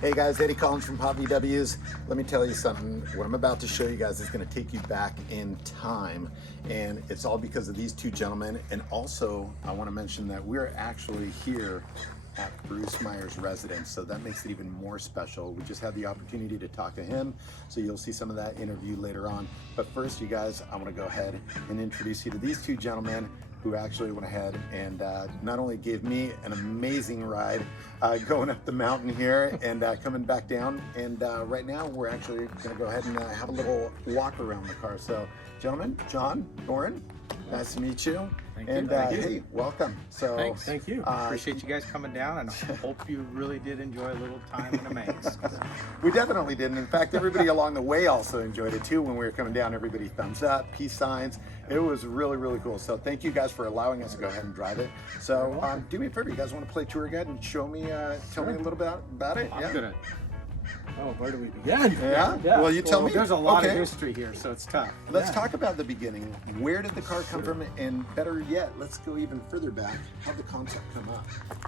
Hey guys, Eddie Collins from ex-hotVWs. Let me tell you something. What I'm about to show you guys is going to take you back in time, and it's all because of these two gentlemen. And also, I want to mention that we're actually here at Bruce Meyers' residence, so that makes it even more special. We just had the opportunity to talk to him, so you'll see some of that interview later on. But first, you guys, I want to go ahead and introduce you to these two gentlemen who actually went ahead and not only gave me an amazing ride going up the mountain here and coming back down, and right now we're actually going to go ahead and have a little walk around the car. So gentlemen, John, Doran, nice to meet you. Thank and you. Thank you. Hey, welcome. So Thanks. Thank you. Appreciate you guys coming down, and I hope you really did enjoy a little time in a maze. We definitely did. And in fact, everybody along the way also enjoyed it too. When we were coming down, everybody thumbs up, peace signs. It was really, really cool. So thank you guys for allowing us to go ahead and drive it. So do me a favor, you guys want to play tour guide and show me, tell me a little bit about it? I'm gonna. Oh, where do we begin? Yeah? Well, you tell me. There's a lot of history here, so it's tough. Let's talk about the beginning. Where did the car come from? And better yet, let's go even further back. How'd the concept come up?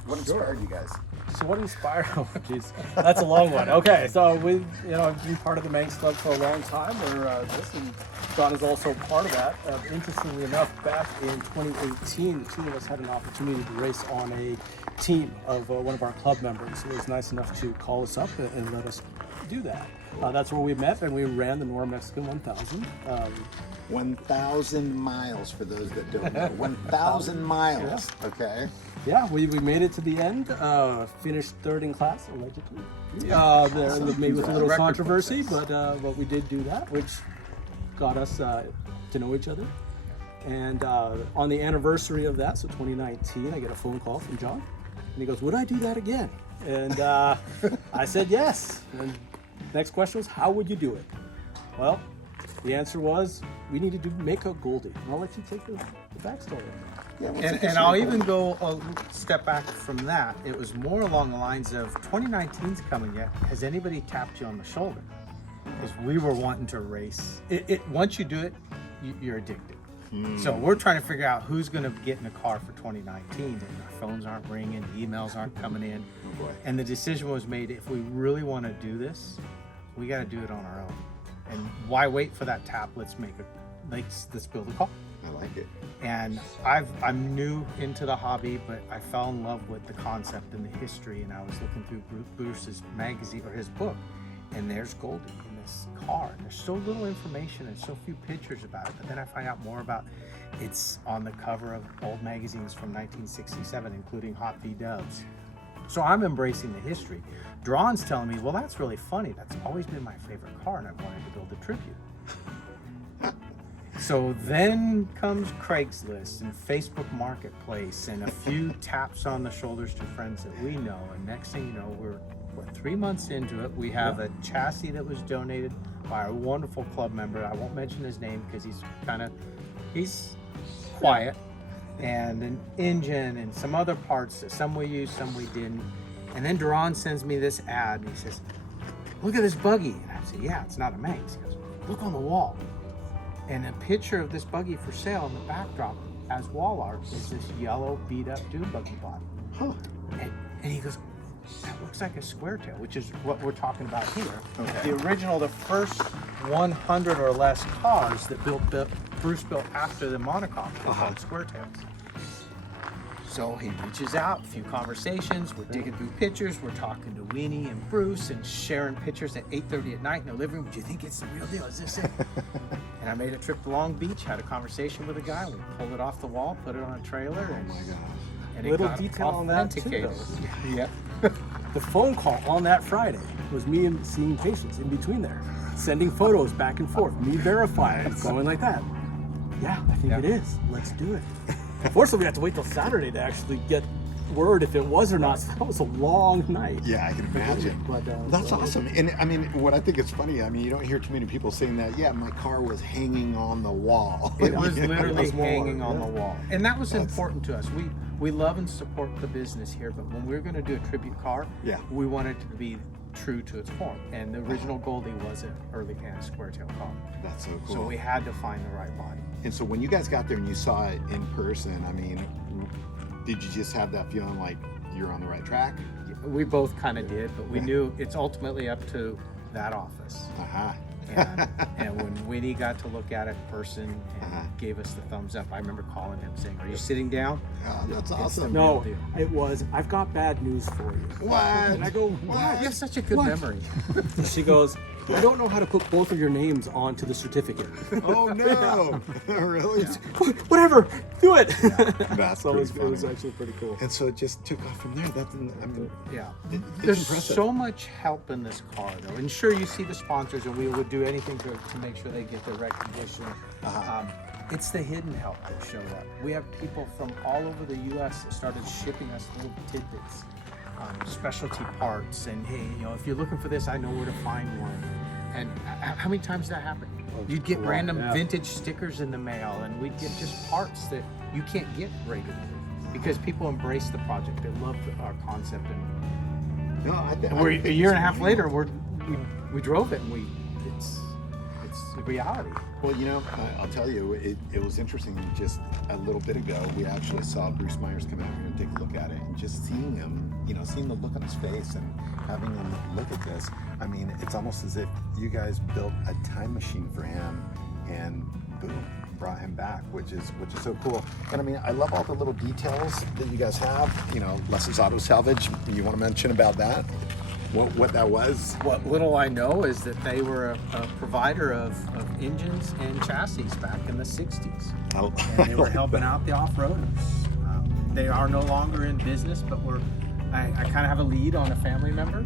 What inspired you guys? So what inspired? Oh, geez, that's a long one. Okay, so we, I've been part of the Manx Club for a long time. This and John is also part of that. Interestingly enough, back in 2018, the two of us had an opportunity to race on a team of one of our club members. It was nice enough to call us up and let us do that. That's where we met, and we ran the Nor Mexican 1000. 1,000 miles for those that don't know. 1,000 miles. Yeah. Okay. Yeah, we made it to the end. Finished third in class, allegedly. Maybe with a little controversy, but we did do that, which got us to know each other. And on the anniversary of that, so 2019, I get a phone call from John, and he goes, "Would I do that again?" And I said yes. And next question was, how would you do it? Well, the answer was, we needed to make a Goldie. And I'll let you take the backstory. Yeah, and I'll even go a step back from that. It was more along the lines of 2019's coming yet. Has anybody tapped you on the shoulder? Because we were wanting to race. Once you do it, you're addicted. So we're trying to figure out who's going to get in a car for 2019, and our phones aren't ringing, emails aren't coming in. Oh boy. And the decision was made, if we really want to do this, we got to do it on our own. And why wait for that tap? Let's build a car. I like it. And I'm new into the hobby, but I fell in love with the concept and the history, and I was looking through Bruce's magazine or his book, and there's Goldie in this car. There's so little information and so few pictures about it, but then I find out more about it's on the cover of old magazines from 1967, including ex-hotVWs. So I'm embracing the history. Doran's telling me, well, that's really funny. That's always been my favorite car, and I wanted to build a tribute. So then comes Craigslist and Facebook Marketplace and a few taps on the shoulders to friends that we know. And next thing you know, we're 3 months into it. We have a chassis that was donated by a wonderful club member. I won't mention his name because he's quiet. And an engine and some other parts that some we used, some we didn't. And then Doran sends me this ad and he says, "Look at this buggy." And I said, "Yeah, it's not a Manx." He goes, "Look on the wall." And a picture of this buggy for sale in the backdrop as wall art is this yellow beat up Dune buggy body. Huh. And he goes, "That looks like a square tail," which is what we're talking about here. Okay. The first 100 or less cars that Bruce built after the monocoque were called square tails. So he reaches out, a few conversations, we're digging through pictures, we're talking to Weenie and Bruce and sharing pictures at 8:30 at night in the living room. "Do you think it's the real deal? Is this it?" And I made a trip to Long Beach, had a conversation with a guy, we pulled it off the wall, put it on a trailer, Oh my gosh. and it Little got detail on that too, authenticated. though. Yeah. The phone call on that Friday was me and seeing patients in between there, sending photos back and forth, me verifying, going like that. Yeah, I think it is. Let's do it. Unfortunately, we had to wait till Saturday to actually get word if it was or not. So that was a long night. Yeah, I can imagine. But, that's awesome. And I mean, what I think is funny, I mean, you don't hear too many people saying that, yeah, my car was hanging on the wall. It was You know? literally more, hanging on yeah. the wall. And that was important to us. We love and support the business here, but when we were going to do a tribute car, we wanted it to be true to its form. And the original Goldie was an early pan square tail car. That's so cool. So we had to find the right body. And so when you guys got there and you saw it in person, I mean, did you just have that feeling like you're on the right track? We both kind of did, but we knew it's ultimately up to that office. Uh-huh. And when Winnie got to look at it in person and gave us the thumbs up, I remember calling him saying, "Are you sitting down?" Oh, that's awesome. No, it was, "I've got bad news for you." What? And I go, "What?" You have such a good What? memory. And she goes, "I don't know how to put both of your names onto the certificate." Oh no! Really? Whatever, do it. That's So pretty it was funny. actually pretty cool. And so it just took off from there. That's, I mean, Yeah. it's There's impressive. so much help in this car, though. And sure, you see the sponsors, and we would do anything to make sure they get their recognition. It's the hidden help that showed up. We have people from all over the U.S. that started shipping us little tidbits, specialty parts, and hey, if you're looking for this, I know where to find one. And how many times did that happen? You'd get random vintage stickers in the mail, and we'd get just parts that you can't get regularly because people embrace the project. They love our concept, and No, I think we're a year and a half later. We drove it, and it's the reality. Well, I'll tell you, it was interesting. Just a little bit ago, we actually saw Bruce Meyers come out here and take a look at it, and just seeing him, seeing the look on his face and having him look at this. I mean, it's almost as if you guys built a time machine for him, and boom, brought him back, which is so cool. And I mean, I love all the little details that you guys have. Les's Auto Salvage. You want to mention about that? What that was? What little I know is that they were a provider of engines and chassis back in the 60s. And they were helping out the off-roaders. They are no longer in business, but I kind of have a lead on a family member,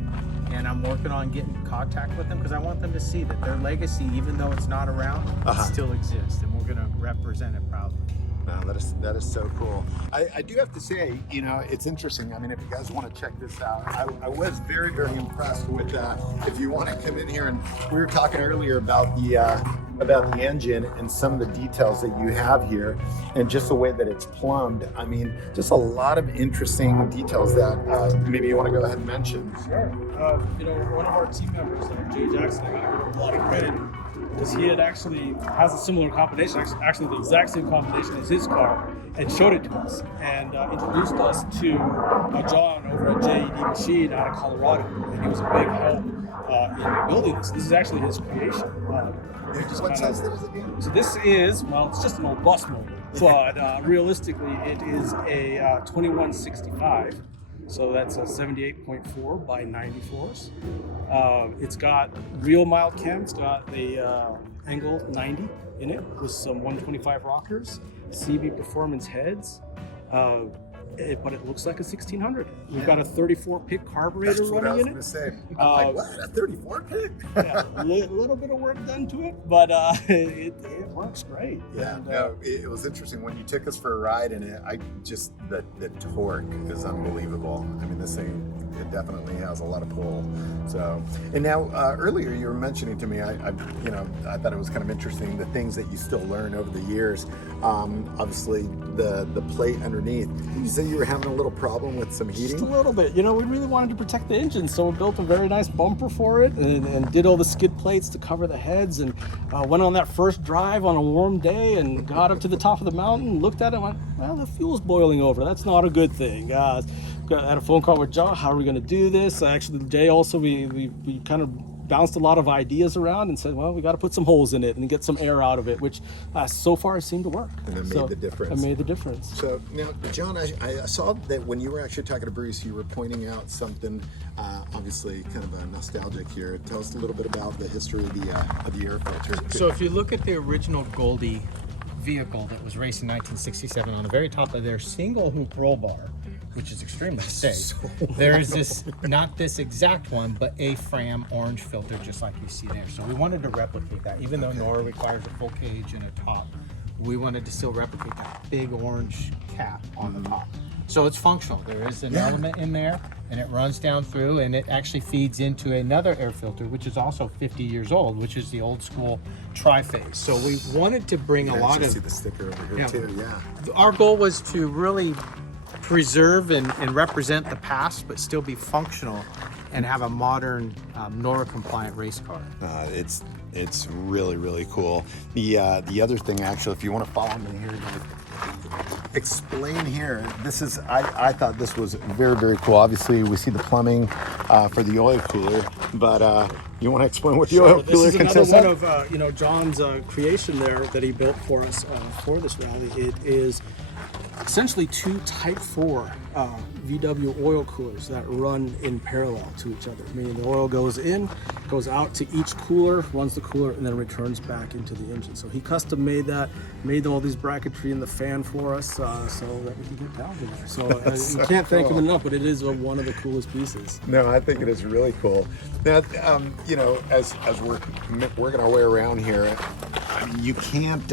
and I'm working on getting in contact with them because I want them to see that their legacy, even though it's not around, it still exists, and we're going to represent it proudly. No, that is so cool. I do have to say, it's interesting. I mean, if you guys want to check this out, I was very, very impressed with. If you want to come in here, and we were talking earlier about the engine and some of the details that you have here, and just the way that it's plumbed. I mean, just a lot of interesting details that maybe you want to go ahead and mention. Sure. One of our team members, Jay Jackson, I got to give him a lot of credit because he has a similar combination, actually the exact same combination as his car, and showed it to us and introduced us to John over at JED Machine out of Colorado, and he was a big help in building this. This is actually his creation. What size is it again? So this is, it's just an old bus motor, but realistically it is a 2165. So that's a 78.4 by 94s. It's got real mild cam. It's got the angle 90 in it with some 125 rockers, CB performance heads. But it looks like a 1600. We've got a 34 pick carburetor That's what I running was in going it. to say. I'm like, what? A 34 pick? Yeah, a little bit of work done to it, but it works great. Yeah, And, no, it was interesting when you took us for a ride, and the torque is unbelievable. I mean, this thing, it definitely has a lot of pull. So, and now earlier you were mentioning to me, I thought it was kind of interesting the things that you still learn over the years. Obviously, the plate underneath. You said you were having a little problem with some heating. Just a little bit. We really wanted to protect the engine, so we built a very nice bumper for it and did all the skid plates to cover the heads, and went on that first drive on a warm day and got up to the top of the mountain, looked at it and went, well, the fuel's boiling over. That's not a good thing. I had a phone call with John. How are we going to do this? Actually, Jay also, we kind of bounced a lot of ideas around and said, well, we got to put some holes in it and get some air out of it, which so far seemed to work. And it made the difference. It made the difference. So now, John, I saw that when you were actually talking to Bruce, you were pointing out something, obviously kind of a nostalgic here. Tell us a little bit about the history of the air filter. So if you look at the original GOLDI vehicle that was raced in 1967, on the very top of their single hoop roll bar, which is extremely safe, there is this, not this exact one, but a Fram orange filter just like you see there. So we wanted to replicate that, even though Nora requires a full cage and a top. We wanted to still replicate that big orange cap on the top. So it's functional. There is an element in there, and it runs down through, and it actually feeds into another air filter, which is also 50 years old, which is the old school tri-phase. So we wanted to bring a lot of... see the sticker over here too, Our goal was to really preserve and represent the past, but still be functional and have a modern NORA compliant race car. It's really, really cool. The other thing, actually, if you want to follow me here, explain here. This is, I thought this was very, very cool. Obviously, we see the plumbing for the oil cooler, but you want to explain what the oil cooler consists This is another of? one of John's creation there that he built for us for this rally. It is essentially two Type 4 VW oil coolers that run in parallel to each other. Meaning the oil goes in, goes out to each cooler, runs the cooler, and then returns back into the engine. So he custom made that, made all these bracketry and the fan for us so that we can get down to there. So you can't thank him enough, but it is one of the coolest pieces. No, I think it is really cool. Now, you know, as we're working our way around here, you can't,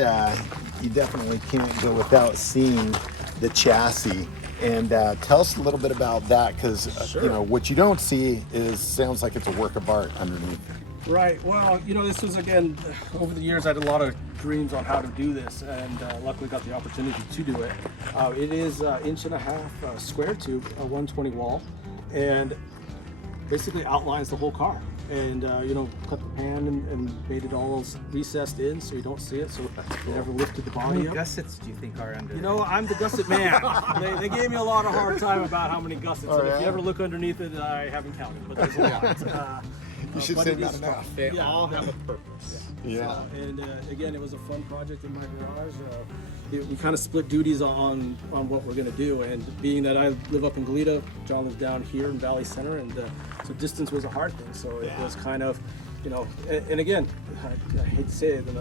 you definitely can't go without seeing the chassis. And tell us a little bit about that, because you know what you don't see sounds like it's a work of art underneath. Right. Well, you know, this was, again, over the years I had a lot of dreams on how to do this, and luckily got the opportunity to do it. It is 1.5 inch square tube, a 120 wall, and basically outlines the whole car. And you know, cut the pan and made it all recessed in so you don't see it, so they never lifted the How body many up. gussets do you think are under You there? know, I'm the gusset man. They gave me a lot of hard time about how many gussets. And if you yeah? ever look underneath it, I haven't counted, but there's a lot. You should but say it not is enough. fun. They Yeah. all have a purpose. Yeah. And again, it was a fun project in my garage. We kind of split duties on what we're going to do. And being that I live up in Goleta, John lives down here in Valley Center, and so distance was a hard thing. So it was kind of, you know, and again, I hate to say it, and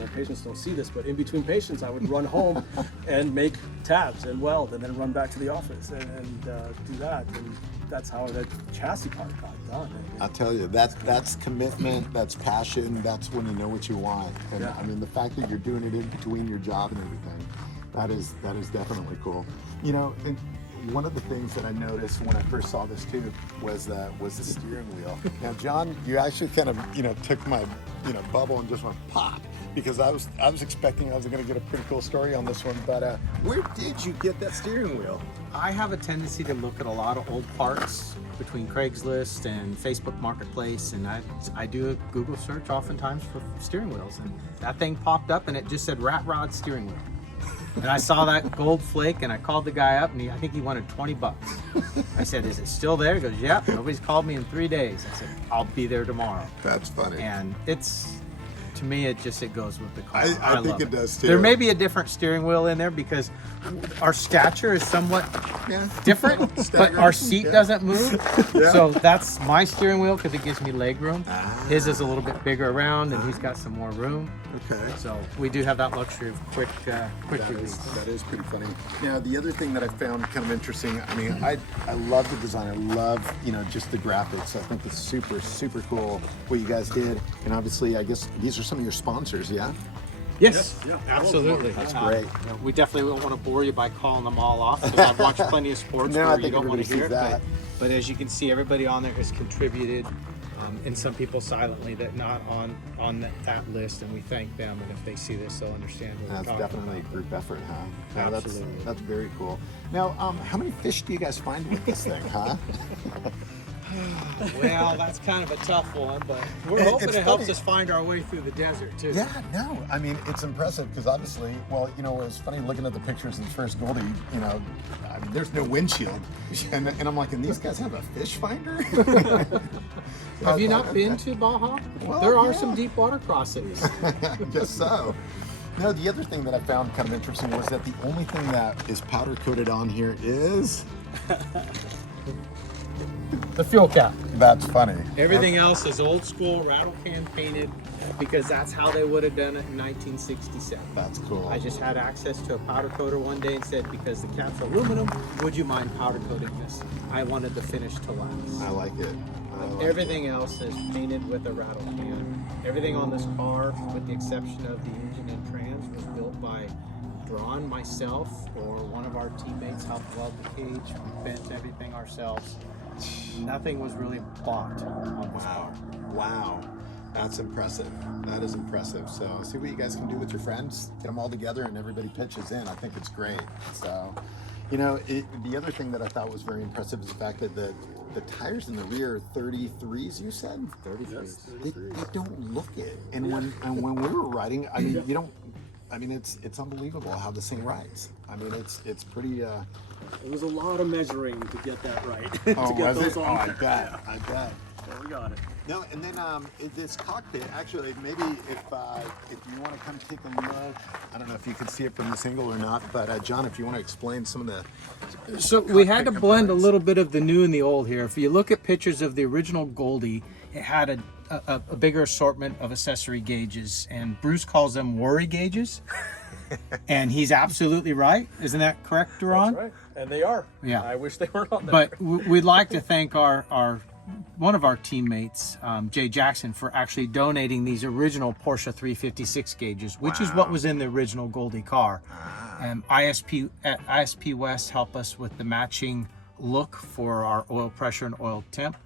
my patients don't see this, but in between patients, I would run home and make tabs and weld, and then run back to the office and do that. And that's how that chassis part got done. I'll tell you, that's commitment, that's passion, that's when you know what you want. And Yeah. I mean, the fact that you're doing it in between your job and everything, that is definitely cool. You know, and one of the things that I noticed when I first saw this too was the steering wheel. Now, John, you actually kind of, you know, took my, you know, bubble and just went pop, because I was expecting I was going to get a pretty cool story on this one. But where did you get that steering wheel? I have a tendency to look at a lot of old parts between Craigslist and Facebook Marketplace, and I do a Google search oftentimes for steering wheels, and that thing popped up and it just said Rat Rod steering wheel. And I saw that gold flake and I called the guy up, and I think he wanted 20 bucks. I said, "Is it still there?" He goes, "Yep, nobody's called me in 3 days." I said, "I'll be there tomorrow." That's funny. And to me, it goes with the car. I think love it does too. There may be a different steering wheel in there because our stature is somewhat Yeah. different, but Staggered. our seat Yeah. doesn't move. Yeah. So that's my steering wheel because it gives me leg room. His is a little bit bigger around, and he's got some more room. Okay. So we do have that luxury of quick release. That is pretty funny. Now, the other thing that I found kind of interesting, I mean, I love the design. I love, you know, just the graphics. I think it's super, super cool what you guys did. And obviously, I guess these are some of your sponsors, yeah? Yes, Yeah. absolutely. That's great. We definitely don't want to bore you by calling them all off, because I've watched plenty of sports No, I where think you don't want everybody to hear sees it. that. But as you can see, everybody on there has contributed, and some people silently that not on that list, and we thank them. And if they see this, they'll understand what That's we're talking definitely a group effort, huh? No, Absolutely. That's very cool. Now, how many fish do you guys find with this thing, huh? Well, that's kind of a tough one, but we're It- hoping it's it helps funny. us find our way through the desert too. Yeah, no, I mean, it's impressive because obviously, well, you know, it was funny looking at the pictures of the first Goldie, you know, I mean, there's no windshield. And I'm like, and these guys have a fish finder? Have you not been to Baja? Well, There are yeah. some deep water crossings. I guess so. No, the other thing that I found kind of interesting was that the only thing that is powder coated on here is... The fuel cap. That's funny. Everything else is old school rattle can painted because that's how they would have done it in 1967. That's cool. I just had access to a powder coater one day and said, because the cap's aluminum, would you mind powder coating this? I wanted the finish to last. I like it. I like Everything else is painted with a rattle can. Everything on this car, with the exception of the engine and trans, was built by Doran, myself, or one of our teammates helped weld the cage. We bent everything ourselves. Nothing was really bought on this car. Wow, that's impressive. That is impressive. So see what you guys can do with your friends. Get them all together and everybody pitches in. I think it's great. So, You know, the other thing that I thought was very impressive is the fact that the tires in the rear are 33s, you said? 33s. Yes, They don't look it. And when we were riding, I mean, you don't, I mean, it's unbelievable how this thing rides. I mean, it's pretty, It was a lot of measuring to get that right. oh, to get was those it? on Oh, I there. bet, I bet. So we got it. No, and then this cockpit, actually, maybe if you want to come take a look, I don't know if you can see it from this angle or not, but John, if you want to explain some of the... So we had to cockpit blend a components. little bit of the new and the old here. If you look at pictures of the original Goldie, it had a bigger assortment of accessory gauges, and Bruce calls them worry gauges. And he's absolutely right. Isn't that correct, Doran? That's right. And they are. Yeah. I wish they were on there. But we'd like to thank our one of our teammates, Jay Jackson, for actually donating these original Porsche 356 gauges, which is what was in the original Goldie car. And ISP West helped us with the matching look for our oil pressure and oil temp.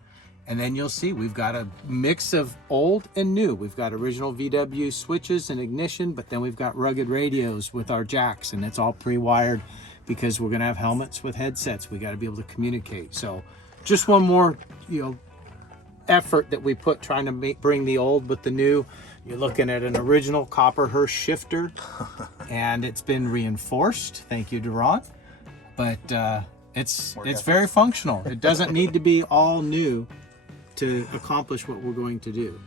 And then you'll see we've got a mix of old and new. We've got original VW switches and ignition, but then we've got rugged radios with our jacks, and it's all pre-wired because we're gonna have helmets with headsets. We gotta be able to communicate. So just one more, effort that we put trying to bring the old with the new. You're looking at an original copper Hirsch shifter, and it's been reinforced. Thank you, Doran. But it's very functional. It doesn't need to be all new to accomplish what we're going to do.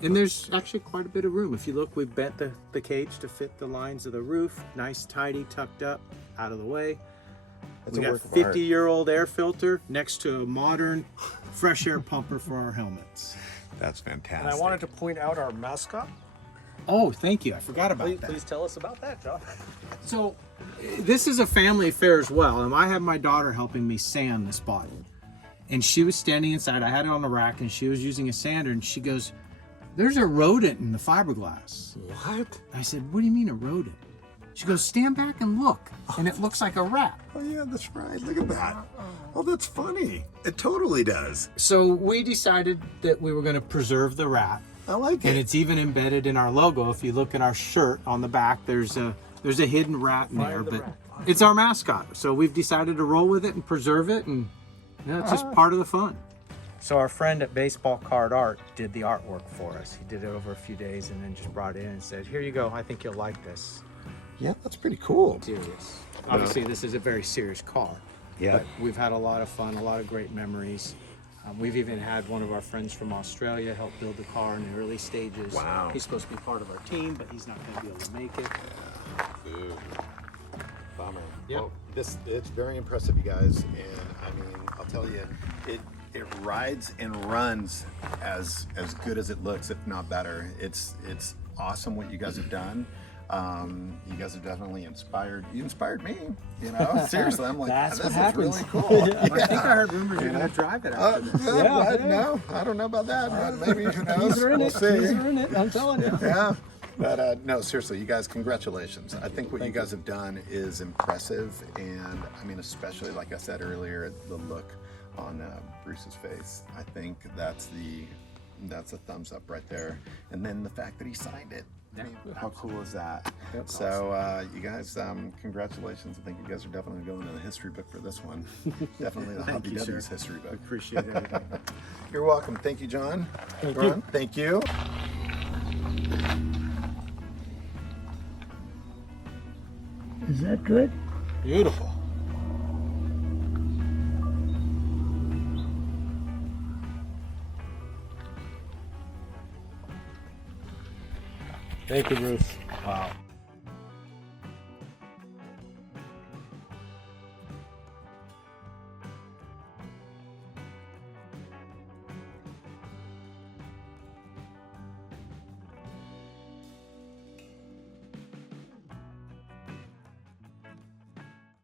And there's actually quite a bit of room. If you look, we've bent the cage to fit the lines of the roof. Nice, tidy, tucked up, out of the way. We got a 50-year-old air filter next to a modern fresh air pumper for our helmets. That's fantastic. And I wanted to point out our mascot. Oh, thank you. I forgot about that. Please tell us about that, John. So this is a family affair as well. And I have my daughter helping me sand this body. And she was standing inside. I had it on the rack, and she was using a sander, and she goes, "There's a rodent in the fiberglass." What? I said, "What do you mean a rodent?" She goes, "Stand back and look." And it looks like a rat. Oh yeah, that's right. Look at that. Oh, that's funny. It totally does. So we decided that we were going to preserve the rat. I like And it. it's even embedded in our logo. If you look at our shirt on the back, there's a hidden rat in there, but it's our mascot. So we've decided to roll with it and preserve it, and it's just part of the fun. So our friend at Baseball Card Art did the artwork for us. He did it over a few days and then just brought it in and said, "Here you go. I think you'll like this." Yeah, that's pretty cool. Serious. Obviously, this is a very serious car. Yeah. But we've had a lot of fun, a lot of great memories. We've even had one of our friends from Australia help build the car in the early stages. Wow. He's supposed to be part of our team, but he's not going to be able to make it. Bummer. Yep. Well, it's very impressive, you guys, and I mean, I'll tell you, it rides and runs as good as it looks, if not better. It's awesome what you guys have done. You guys have definitely inspired. You inspired me. Seriously, I'm like, That's this what is happens. really cool. I think I heard rumors you're going to drive it after this. No, I don't know about that, but maybe who knows? These are in We'll it. see. These are in it. I'm telling you. Yeah, but no, seriously, you guys, congratulations. I think what you guys have done is impressive, and I mean, especially like I said earlier, the look on Bruce's face. I think that's a thumbs up right there, and then the fact that he signed it. I mean, how cool is that? That's So you guys, congratulations. I think you guys are definitely going to the history book for this one. Definitely the Thank you, hotVWs sir. history book. Appreciate everything. You're welcome. Thank you, John. Thank Ron, you. Thank you. Is that good? Beautiful. Thank you, Bruce. Wow.